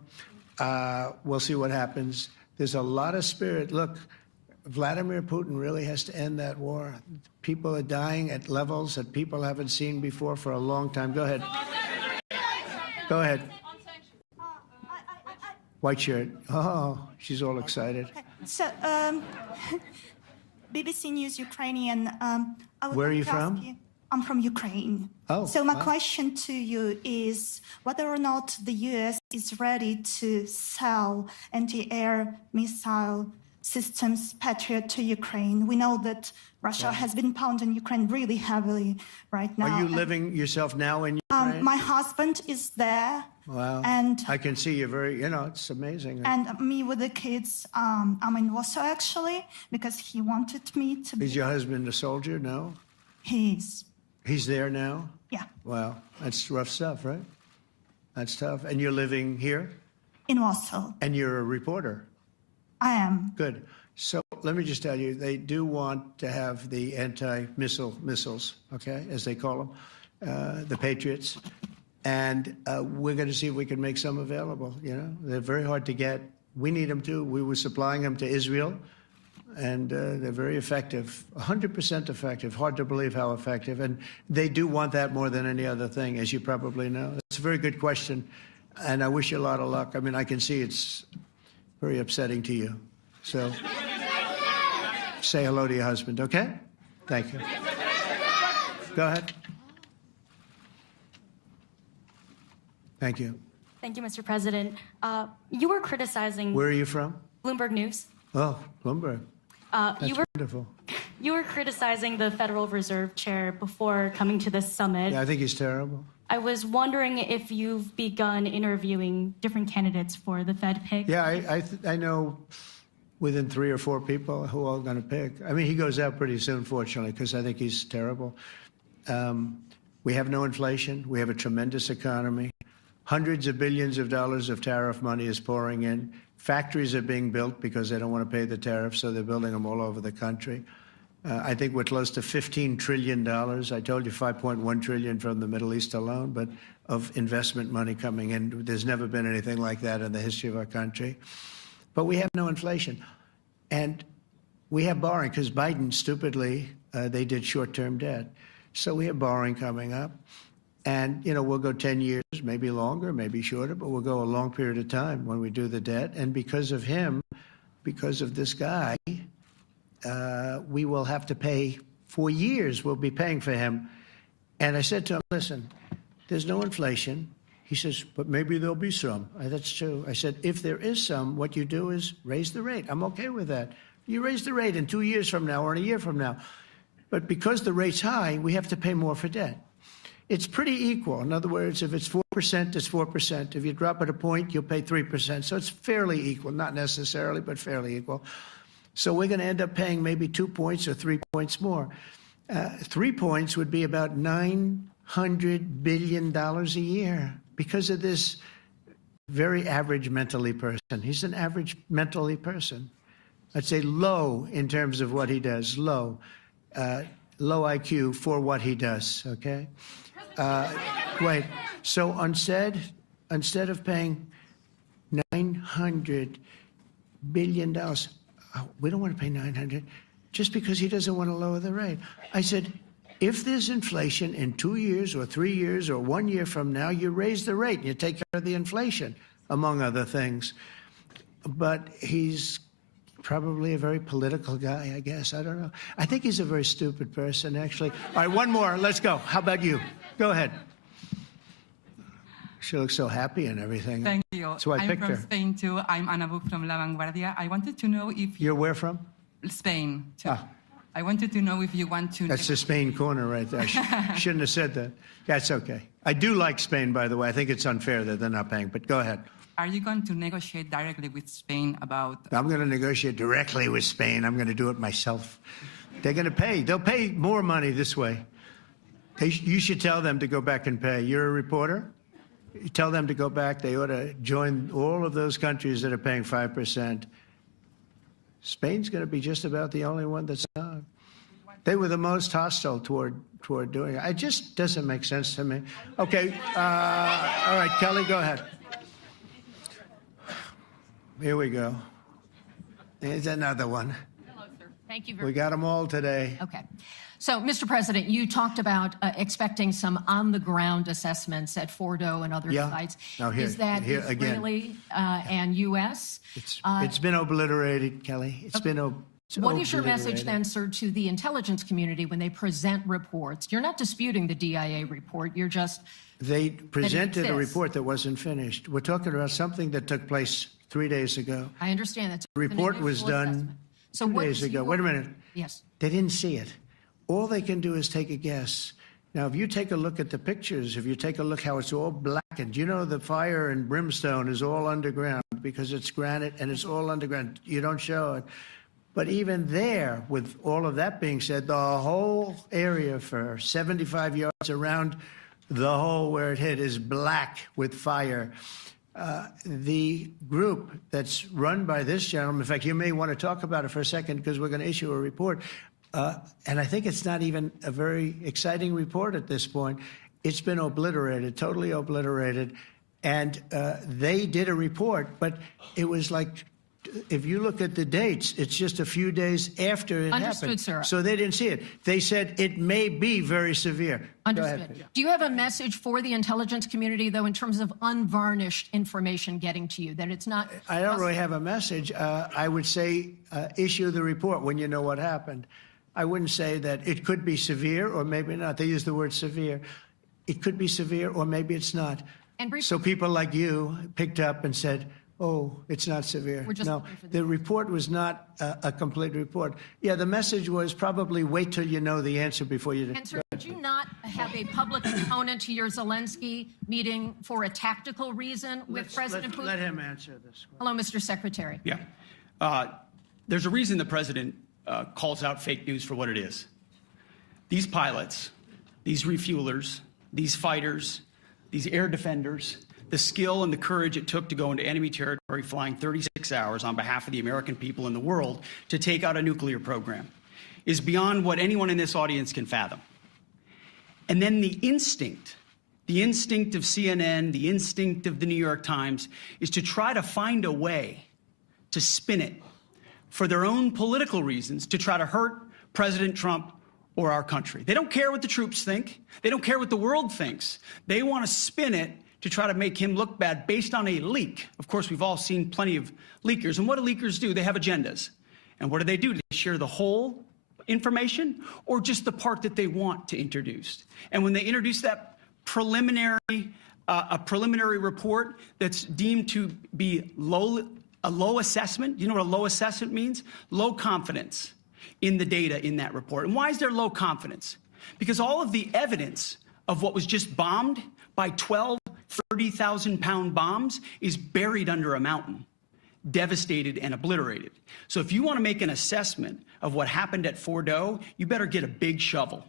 we'll see what happens. There's a lot of spirit. Look, Vladimir Putin really has to end that war. People are dying at levels that people haven't seen before for a long time. Go ahead. Go ahead. White shirt. Oh, she's all excited. So, BBC News Ukrainian. Where are you from? I'm from Ukraine. Oh, so my question to you is whether or not the U.S. is ready to sell anti-air missile systems Patriot to Ukraine. We know that Russia has been pounding Ukraine really heavily right now. Are you living yourself now in Ukraine? My husband is there. Wow. And I can see you're very, it's amazing. And me with the kids, I'm in Warsaw actually, because he wanted me to be. Is your husband a soldier? No? He is. He's there now? Yeah. Wow. That's rough stuff, right? That's tough. And you're living here? In Warsaw. And you're a reporter? I am. Good. So let me just tell you, they do want to have the anti-missile missiles, okay, as they call them, the Patriots. And we're going to see if we can make some available, They're very hard to get. We need them too. We were supplying them to Israel. And they're very effective, 100% effective. Hard to believe how effective. And they do want that more than any other thing, as you probably know. It's a very good question, and I wish you a lot of luck. I mean, I can see it's very upsetting to you. So say hello to your husband, okay? Thank you. Go ahead. Thank you. Thank you, Mr. President. You were criticizing... Where are you from? Bloomberg News. Oh, Bloomberg. That's wonderful. You were criticizing the Federal Reserve Chair before coming to this summit. Yeah, I think he's terrible. I was wondering if you've begun interviewing different candidates for the Fed pick. Yeah, I know within 3 or 4 people who are going to pick. I mean, he goes out pretty soon, fortunately, because I think he's terrible. We have no inflation. We have a tremendous economy. Hundreds of billions of dollars of tariff money is pouring in. Factories are being built because they don't want to pay the tariffs, so they're building them all over the country. I think we're close to $15 trillion. I told you $5.1 trillion from the Middle East alone, but of investment money coming in. There's never been anything like that in the history of our country. But we have no inflation. And we have borrowing because Biden, stupidly, they did short-term debt. So we have borrowing coming up. And, we'll go 10 years, maybe longer, maybe shorter, but we'll go a long period of time when we do the debt. And because of him, because of this guy, we will have to pay for years. We'll be paying for him. And I said to him, listen, there's no inflation. He says, but maybe there'll be some. That's true. I said, if there is some, what you do is raise the rate. I'm okay with that. You raise the rate in 2 years from now or in a year from now. But because the rate's high, we have to pay more for debt. It's pretty equal. In other words, if it's 4%, it's 4%. If you drop it a point, you'll pay 3%. So it's fairly equal, not necessarily, but fairly equal. So we're going to end up paying maybe 2 points or 3 points more. 3 points would be about $900 billion a year because of this very average mentally person. He's an average mentally person. I'd say low in terms of what he does, low. Low IQ for what he does, okay? Wait, so instead of paying $900 billion, we don't want to pay 900 just because he doesn't want to lower the rate. I said, if there's inflation in 2 years or 3 years or 1 year from now, you raise the rate and you take care of the inflation, among other things. But he's probably a very political guy, I guess. I don't know. I think he's a very stupid person, actually. All right, one more. Let's go. How about you? Go ahead. She looks so happy and everything. Thank you. That's why I picked her. I'm from Spain, too. I'm Ana Buch from La Vanguardia. I wanted to know if... You're where from? Spain, too. I wanted to know if you want to... That's the Spain corner right there. Shouldn't have said that. That's okay. I do like Spain, by the way. I think it's unfair that they're not paying, but go ahead. Are you going to negotiate directly with Spain about... I'm going to negotiate directly with Spain. I'm going to do it myself. They're going to pay. They'll pay more money this way. You should tell them to go back and pay. You're a reporter? You tell them to go back. They ought to join all of those countries that are paying 5%. Spain's going to be just about the only one that's not. They were the most hostile toward doing it. It just doesn't make sense to me. Okay. All right, Kelly, go ahead. Here we go. Here's another one. Hello, sir. Thank you We got them all today. Okay. So, Mr. President, you talked about expecting some on-the-ground assessments at Fordo and other sites. Now Is that Israeli and U.S.? It's been obliterated, Kelly. It's been What is your message then, sir, to the intelligence community when they present reports? You're not disputing the DIA report. You're just... They presented a report that wasn't finished. We're talking about something that took place 3 days ago. I understand that. The report was done 2 days ago. Wait a minute. Yes. They didn't see it. All they can do is take a guess. Now, if you take a look at the pictures, if you take a look how it's all blackened, you know the fire and brimstone is all underground because it's granite and it's all underground. You don't show it. But even there, with all of that being said, the whole area for 75 yards around the hole where it hit is black with fire. The group that's run by this gentleman, in fact, you may want to talk about it for a second because we're going to issue a report. And I think it's not even a very exciting report at this point. It's been obliterated, totally obliterated. And they did a report, but it was like, if you look at the dates, it's just a few days after it happened. Sir. So they didn't see it. They said it may be very severe. Understood. Do you have a message for the intelligence community, though, in terms of unvarnished information getting to you, that it's not... I don't really have a message. I would say issue the report when you know what happened. I wouldn't say that it could be severe or maybe not. They use the word severe. It could be severe or maybe it's not. So people like you picked up and said, oh, it's not severe. No, the report was not a complete report. Yeah, the message was probably wait till you know the answer before you... And, sir, did you not have a public component to your Zelensky meeting for a tactical reason with President Putin? Let him answer this. Hello, Mr. Secretary. Yeah. There's a reason the president calls out fake news for what it is. These pilots, these refuelers, these fighters, these air defenders, the skill and the courage it took to go into enemy territory flying 36 hours on behalf of the American people and the world to take out a nuclear program is beyond what anyone in this audience can fathom. And then the instinct of CNN, the instinct of the New York Times is to try to find a way to spin it for their own political reasons to try to hurt President Trump or our country. They don't care what the troops think. They don't care what the world thinks. They want to spin it to try to make him look bad based on a leak. Of course, we've all seen plenty of leakers. And what do leakers do? They have agendas. And what do? Do they share the whole information or just the part that they want to introduce? And when they introduce that a preliminary report that's deemed to be a low assessment, you know what a low assessment means? Low confidence in the data in that report. And why is there low confidence? Because all of the evidence of what was just bombed by 12 30,000-pound bombs is buried under a mountain, devastated and obliterated. So if you want to make an assessment of what happened at Fordo, you better get a big shovel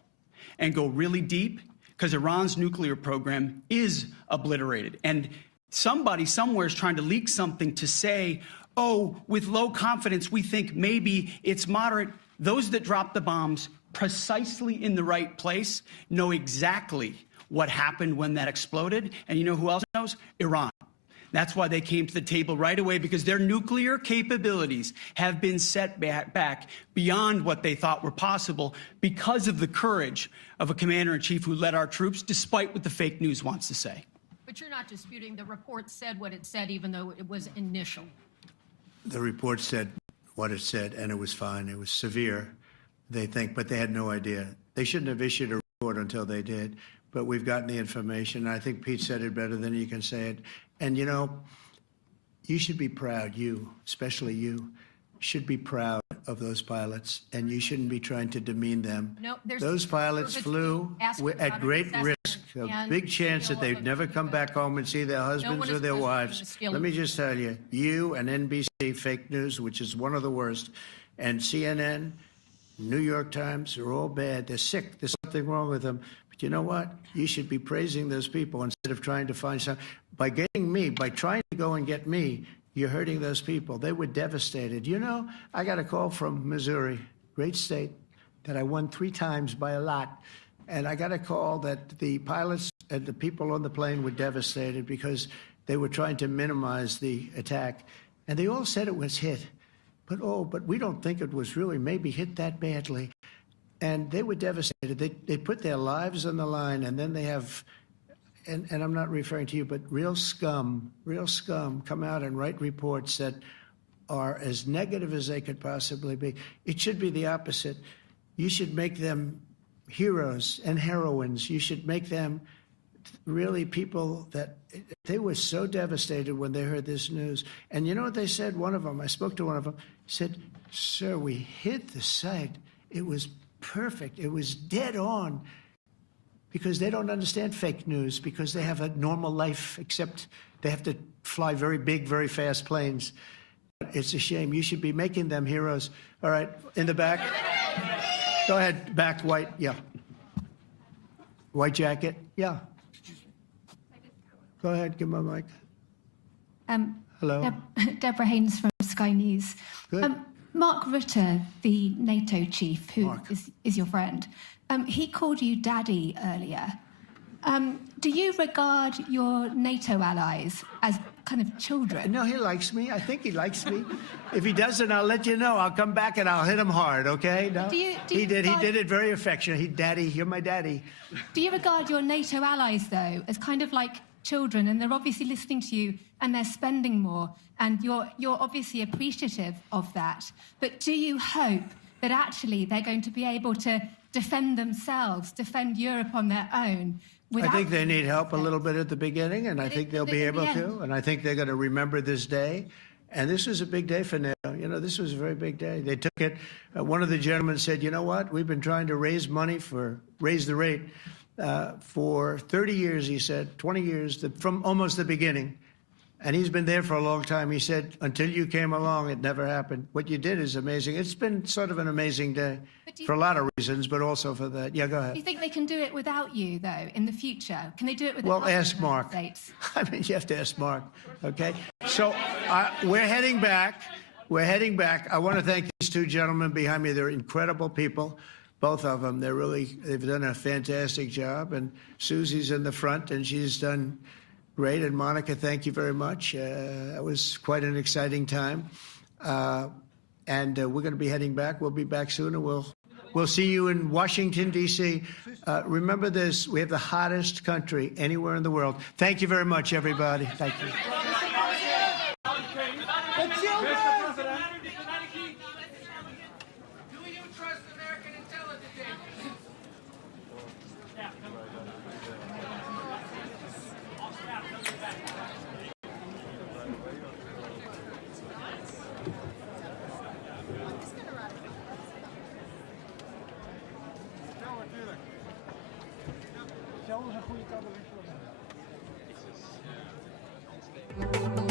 and go really deep, because Iran's nuclear program is obliterated. And somebody somewhere is trying to leak something to say, oh, with low confidence, we think maybe it's moderate. Those that dropped the bombs precisely in the right place know exactly what happened when that exploded. And you know who else knows? Iran. That's why they came to the table right away, because their nuclear capabilities have been set back beyond what they thought were possible because of the courage of a commander-in-chief who led our troops, despite what the fake news wants to say. But you're not disputing the report said what it said, even though it was initial. The report said what it said, and it was fine. It was severe, they think, but they had no idea. They shouldn't have issued a report until they did, but we've gotten the information. I think Pete said it better than you can say it. And, you know, you should be proud, you, especially you, should be proud of those pilots, and you shouldn't be trying to demean them. No, those pilots flew at great risk, a big chance that they'd never come back home and see their husbands or their wives. Let me just tell you, you and NBC fake news, which is one of the worst, and CNN, New York Times, are all bad. They're sick. There's something wrong with them. But you know what? You should be praising those people instead of trying to find some. By getting me, by trying to go and get me, you're hurting those people. They were devastated. You know, I got a call from Missouri, great state, that I won 3 times by a lot. And I got a call that the pilots and the people on the plane were devastated because they were trying to minimize the attack. And they all said it was hit. But we don't think it was really maybe hit that badly. And they were devastated. They put their lives on the line, and then they have... And I'm not referring to you, but real scum come out and write reports that are as negative as they could possibly be. It should be the opposite. You should make them heroes and heroines. You should make them really people that they were so devastated when they heard this news. And you know what they said? One of them, I spoke to one of them, said, "Sir, we hit the site. It was perfect. It was dead on." Because they don't understand fake news, because they have a normal life, except they have to fly very big, very fast planes. It's a shame. You should be making them heroes. All right, in the back. Go ahead, back, white, yeah. White jacket, yeah. Go ahead, give him a mic. Hello. Deborah Haynes from Sky News. Good. Mark Rutte, the NATO chief, who is your friend, he called you daddy earlier. Do you regard your NATO allies as kind of children? No, he likes me. I think he likes me. If he doesn't, I'll let you know. I'll come back and I'll hit him hard, okay? No? He did it very affectionately. Daddy, you're my daddy. Do you regard your NATO allies, though, as kind of like children, and they're obviously listening to you and they're spending more, and you're obviously appreciative of that, but do you hope that actually they're going to be able to defend themselves, defend Europe on their own? I think they need help a little bit at the beginning, and I think they'll be able to, and I think they're going to remember this day. And this was a big day for NATO. You know, this was a very big day. They took it. One of the gentlemen said, you know what? We've been trying to raise money raise the rate for 30 years, he said, 20 years, from almost the beginning. And he's been there for a long time. He said, until you came along, it never happened. What you did is amazing. It's been sort of an amazing day for a lot of reasons, but also for that. Yeah, go ahead. Do you think they can do it without you, though, in the future? Can they do it without Well, ask Mark. I mean, you have to ask Mark, okay? So we're heading back. We're heading back. I want to thank these 2 gentlemen behind me. They're incredible people, both of them. They've done a fantastic job. And Susie's in the front, and she's done great. And Monica, thank you very much. It was quite an exciting time. and we're going to be heading back. We'll be back soon, and we'll see you in Washington, D.C. Remember this, we have the hottest country anywhere in the world. Thank you very much, everybody. Thank you. Een goede